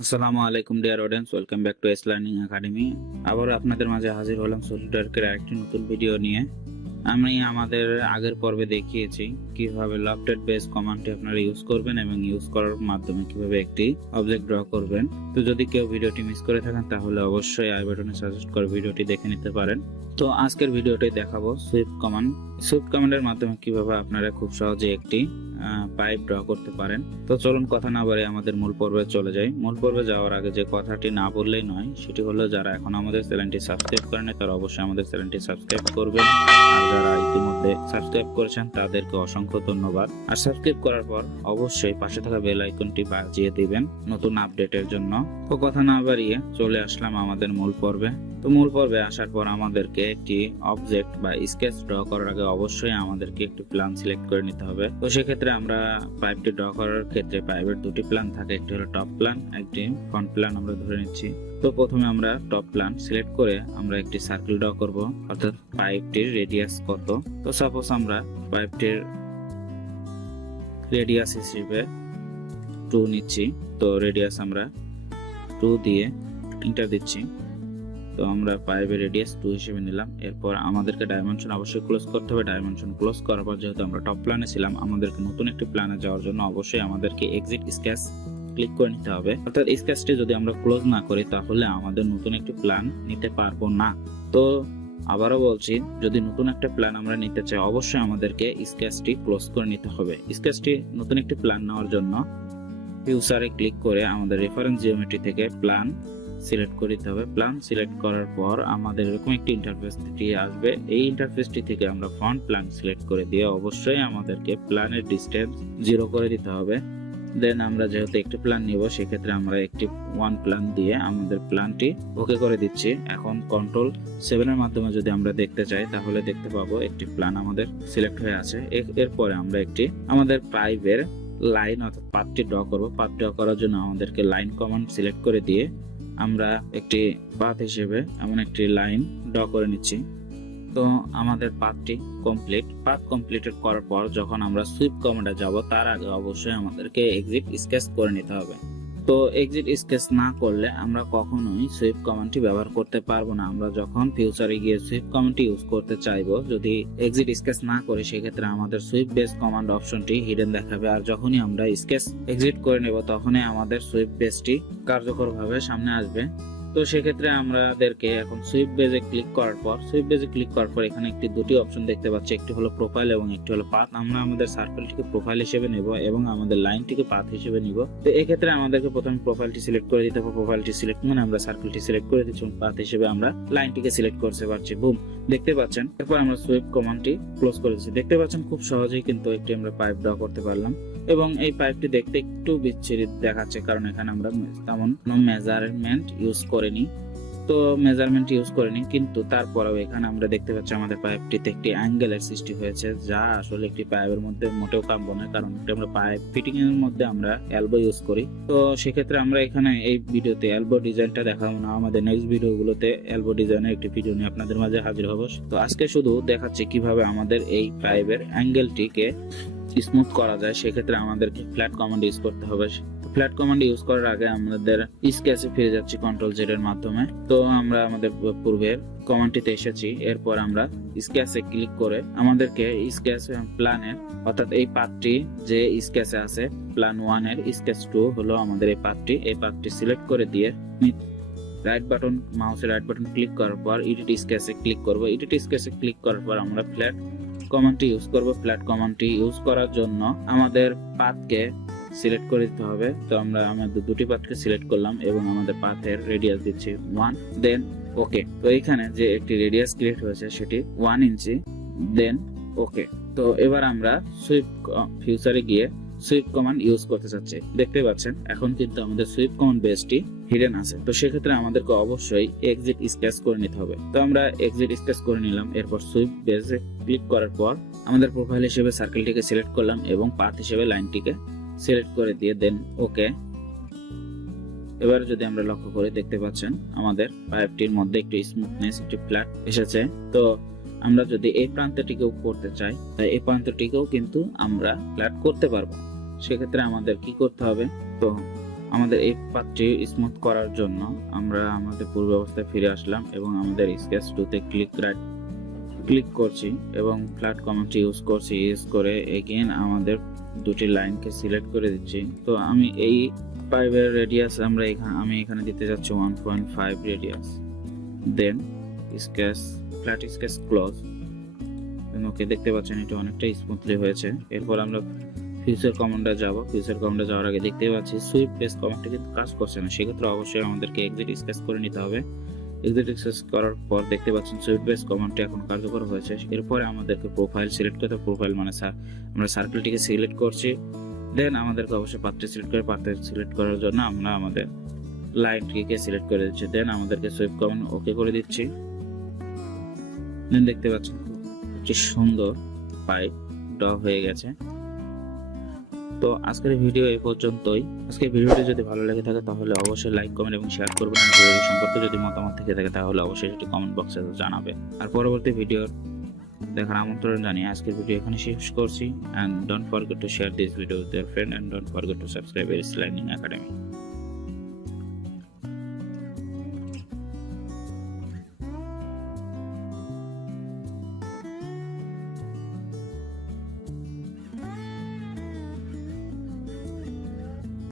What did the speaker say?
আসসালামু আলাইকুম dear audience, welcome back to S learning academy. আবার আপনাদের মাঝে হাজির হলাম সলিডওয়ার্কের আরেকটি নতুন ভিডিও নিয়ে। আমি আমাদের আগের পর্বে দেখিয়েছি কিভাবে লফটেড বেস কমান্ডটি আপনারা ইউজ করবেন এবং ইউজ করার মাধ্যমে কিভাবে একটি অবজেক্ট ড্র করবেন। তো যদি কেউ ভিডিওটি মিস করে থাকেন তাহলে অবশ্যই আই বাটনে সাজেস্ট করে ভিডিওটি দেখে নিতে পারেন। তো আজকের ভিডিওটি দেখাবো সুইপ কমান্ড। সুইপ কমান্ডের মাধ্যমে কিভাবে আপনারা খুব সহজে একটি পাইপ ড্র করতে পারেন। তো চলুন কথা না বাড়িয়ে আমাদের মূল পর্বে চলে যাই। মূল পর্বে যাওয়ার আগে যে কথাটি না বললেই নয় সেটি হলো, যারা এখন আমাদের চ্যানেলটি সাবস্ক্রাইব করেন তারা অবশ্যই আমাদের চ্যানেলটি সাবস্ক্রাইব করবেন, আর যারা ইতিমধ্যে সাবস্ক্রাইব করেছেন তাদেরকে অসংখ্য ধন্যবাদ। আর সাবস্ক্রাইব করার পর অবশ্যই পাশে থাকা বেল আইকনটি বাজিয়ে দিবেন নতুন আপডেটের জন্য। তো কথা না বাড়িয়ে চলে আসলাম আমাদের মূল পর্বে। তো মূল পর্বে আসার পর আমাদেরকে একটি অবজেক্ট বা স্কেচ ড্র করার আগে অবশ্যই আমাদেরকে একটি প্ল্যান সিলেক্ট করে নিতে হবে। তো সেক্ষেত্রে আমরা পাইপটি ড্র করার ক্ষেত্রে পাইপের দুটি প্ল্যান থাকে, একটি হলো টপ প্ল্যান, একটি ফ্রন্ট প্ল্যান আমরা ধরে নিচ্ছি। তো প্রথমে আমরা টপ প্ল্যান সিলেক্ট করে আমরা একটি সার্কেল ড্র করব, অর্থাৎ পাইপটির রেডিয়াস কত। তো সাপোজ আমরা পাইপটির রেডিয়াস হিসেবে 2 নিচ্ছি। তো রেডিয়াস আমরা 2 দিয়ে এন্টার দিচ্ছি। তো আমরা পাইপের রেডিয়াস 2 হিসেবে নিলাম। এরপর আমাদেরকে ডাইমেনশন অবশ্যই ক্লোজ করতে হবে। ডাইমেনশন ক্লোজ করার পর যেহেতু আমরা টপ প্ল্যানে ছিলাম, আমাদেরকে নতুন একটি প্ল্যানে যাওয়ার জন্য অবশ্যই আমাদেরকে এক্সিট স্কেচ ক্লিক করে নিতে হবে। অর্থাৎ স্কেচটি যদি আমরা ক্লোজ না করি তাহলে আমাদের নতুন একটি প্ল্যান নিতে পারবো না। তো আবারও বলছি, যদি নতুন একটা প্ল্যান আমরা নিতে চাই অবশ্যই আমাদেরকে স্কেচটি ক্লোজ করে নিতে হবে। স্কেচটি নতুন একটি প্ল্যান নেওয়ার জন্য ফিউচারে ক্লিক করে আমাদের রেফারেন্স জিওমেট্রি থেকে প্ল্যান সিলেক্ট করে দিতে হবে। প্ল্যান সিলেক্ট করার পর আমাদের এরকম একটি ইন্টারফেসটি আসবে। এই ইন্টারফেসটি থেকে আমরা ফ্রন্ট প্ল্যান সিলেক্ট করে দিয়ে অবশ্যই আমাদেরকে প্ল্যানের ডিসটেন্স 0 করে দিতে হবে। দেন আমরা যেহেতু একটি প্ল্যান নিব সেক্ষেত্রে আমরা একটি 1 প্ল্যান দিয়ে আমাদের প্ল্যানটি ওকে করে দিচ্ছি। এখন কন্ট্রোল 7 এর মাধ্যমে যদি আমরা দেখতে চাই তাহলে দেখতে পাবো একটি প্ল্যান আমাদের সিলেক্ট হয়ে আছে। এরপরে আমরা একটি আমাদের পাইপের লাইন অর্থাৎ পাথটি ড্র করব। পাথ ড্র করার জন্য আমাদেরকে লাইন কমান্ড সিলেক্ট করে দিয়ে আমরা একটি পাথ হিসেবে এমন একটি লাইন ড্র করে নিচ্ছি। তো আমাদের পাথটি কমপ্লিট। পাথ কমপ্লিটেড করার পর যখন আমরা সুইপ কমান্ডে যাব তার আগে অবশ্যই আমাদেরকে এক্সিট স্কেচ করে নিতে হবে। তো এক্সিট স্কেচ না করলে আমরা কখনোই সুইপ কমান্ডটি ব্যবহার করতে পারবো না। আমরা যখন ফিউচারে গিয়ে সুইপ কমান্ডটি ইউজ করতে চাইবো, যদি এক্সিট স্কেচ না করে সেক্ষেত্রে আমাদের সুইপ বেস কমান্ড অপশনটি হিডেন দেখাবে। আর যখনই আমরা স্কেচ এক্সিট করে নেব তখনই আমাদের সুইপ বেসটি কার্যকরভাবে সামনে আসবে। তো সেক্ষেত্রে আমাদেরকে এখন সুইপ বেজে ক্লিক করার পর এখানে দুটি অপশন দেখতে পাচ্ছি, একটি হলো প্রোফাইল এবং একটি হলো পাথ। আমরা আমাদের সার্কেলটিকে প্রোফাইল হিসেবে নেব এবং আমাদের লাইনটিকে পাথ হিসেবে নিব। তো এক্ষেত্রে আমাদেরকে প্রথমে প্রোফাইলটি সিলেক্ট করে দিতে হবে। প্রোফাইলটি সিলেক্ট মানে আমরা সার্কেলটি সিলেক্ট করে দিচ্ছি, পাথ হিসেবে আমরা লাইনটিকে সিলেক্ট করতে পারছি। বুম, দেখতে পাচ্ছেন। এরপর আমরা সুইপ কমান্ডটি ক্লোজ করে দিচ্ছি। দেখতে পাচ্ছেন খুব সহজেই কিন্তু একটি আমরা পাইপ ড্র করতে পারলাম। এবং এই পাইপটি দেখতে একটু বিচ্ছিরি দেখাচ্ছে কারণ এখানে আমরা তেমন কোনো মেজারমেন্ট ইউজ করিনি। কিন্তু তারপরেও এখানে আমরা দেখতে পাচ্ছি আমাদের পাইপটিতে একটি অ্যাঙ্গেলের সৃষ্টি হয়েছে, যা আসলে একটি পাইপের মধ্যে মোটেও কাম্য নয়, কারণ আমরা পাইপ ফিটিং এর মধ্যে আমরা এলবো ইউজ করি। তো সেক্ষেত্রে আমরা এখানে এই ভিডিওতে এলবো ডিজাইনটা দেখাবো না, আমাদের নেক্সট ভিডিওগুলোতে এলবো ডিজাইনের একটি ভিডিও নিয়ে আপনাদের মাঝে হাজির হব। তো আজকে শুধু দেখাচ্ছি কিভাবে আমাদের এই পাইপের অ্যাঙ্গেলটিকে স্মুথ করা যায়। সেক্ষেত্রে আমাদেরকে ফ্ল্যাট কমান্ড ইউজ করতে হবে। ফ্ল্যাট কমান্ড ইউজ করার আগে আমাদের স্কেচে ফিরে যাচ্ছি কন্ট্রোল জেড এর মাধ্যমে। তো আমরা আমাদের পূর্বের কমান্ডটিতে এসেছি। এরপর আমরা স্কেচে ক্লিক করে আমাদেরকে স্কেচ প্ল্যানের অর্থাৎ এই পাথটি যে স্কেচে আছে প্ল্যান 1 এর স্কেচ 2 হলো আমাদের এই পাথটি সিলেক্ট করে দিয়ে মাউসের রাইট বাটন ক্লিক করার পর এডিট স্কেচে ক্লিক করব। এডিট স্কেচে ক্লিক করার পর আমরা ফ্ল্যাট কমান্ডটি ইউজ করব। ফ্ল্যাট কমান্ডটি ইউজ করার জন্য আমাদের পাথকে সিলেক্ট করে দিতে হবে। তো আমরা আমাদের দুটি পাথকে সিলেক্ট করলাম এবং আমাদের পাথের রেডিয়াস দিচ্ছি 1, দেন ওকে। তো এখানে যে একটি রেডিয়াস ক্রিয়েট হয়েছে সেটি 1 ইঞ্চি, দেন ওকে। তো এবার আমরা সুইপ ফিউচারে গিয়ে সুইপ কমান্ড ইউজ করতে চাচ্ছি। দেখতে পাচ্ছেন এখন কিন্তু আমাদের সুইপ কমান্ড বেসটি হিডেন আছে। তো সেক্ষেত্রে আমাদেরকে অবশ্যই এক্সিট স্কেচ করে নিতে হবে। তো আমরা এক্সিট স্কেচ করে নিলাম। এরপর সুইপ বেসে ক্লিক করার পর আমাদের প্রোফাইল হিসেবে সার্কেলটিকে সিলেক্ট করলাম এবং পাথ হিসেবে লাইনটিকে সিলেক্ট করে দিয়ে দেন ওকে। এবার যদি আমরা লক্ষ্য করে দেখতে পাচ্ছেন আমাদের পাইপটির মধ্যে একটু স্মুথনেস, একটু ফ্ল্যাট এসেছে। তো আমরা যদি এই প্রান্তটিকেও করতে চাই তাই এই প্রান্তটিকেও কিন্তু আমরা ফ্ল্যাট করতে পারবো। সেক্ষেত্রে আমাদের কি করতে হবে, তো আমাদের এই পাতটি স্মুথ করার জন্য আমরা আমাদের পূর্ব অবস্থায় ফিরে আসলাম এবং আমাদের স্কেচ 2 তে ক্লিক করছি এবং ফ্ল্যাট কমান্ডটি ইউজ করছি। ইউজ করে এগেইন আমাদের দুটি লাইনকে সিলেক্ট করে দিচ্ছি। তো আমি এই পাইপের রেডিয়াস আমি এখানে দিতে যাচ্ছি 1.5 রেডিয়াস। দেন ফ্ল্যাট স্কেচ ক্লোজ। ওকে, দেখতে পাচ্ছেন এটা অনেকটা স্মুথলি হয়েছে। এরপর আমরা ফিউচার কমান্ডে যাব। ফিউচার কমান্ডে যাওয়ার আগে দেখতে পাচ্ছি সুইপ বেস কমান্ডটি কিন্তু কাজ করছে না, সেক্ষেত্রে অবশ্যই আমাদেরকে এক্সিট স্কেচ করে নিতে হবে। এক্সিট স্কেচ করার পর দেখতে পাচ্ছেন সুইপ বেস কমান্ডটি এখন কার্যকর হয়েছে। এরপরে আমাদেরকে প্রোফাইল সিলেক্ট করতে, প্রোফাইল মানে আমরা সার্কেলটিকে সিলেক্ট করছি। দেন আমাদেরকে অবশ্যই পাত্রে সিলেক্ট করে, পাত্রে সিলেক্ট করার জন্য আমরা আমাদের লাইনটিকে সিলেক্ট করে দিচ্ছি। দেন আমাদেরকে সুইপ কমান্ড ওকে করে দিচ্ছি। দেন দেখতে পাচ্ছেন কি সুন্দর পাইপ ড্র হয়ে গেছে। তো আজকের ভিডিও এই পর্যন্তই। আজকের ভিডিওটি যদি ভালো লেগে থাকে তাহলে অবশ্যই লাইক, কমেন্ট এবং শেয়ার করবেন। আর ভিডিও সম্পর্কে যদি মতামত থেকে থাকে তাহলে অবশ্যই সেটি কমেন্ট বক্সে জানাবে। আর পরবর্তী ভিডিও দেখার আমন্ত্রণ জানিয়ে আজকের ভিডিও এখানে শেষ করছি। And don't forget to share this video with your friend and don't forget to subscribe It's Learning Academy.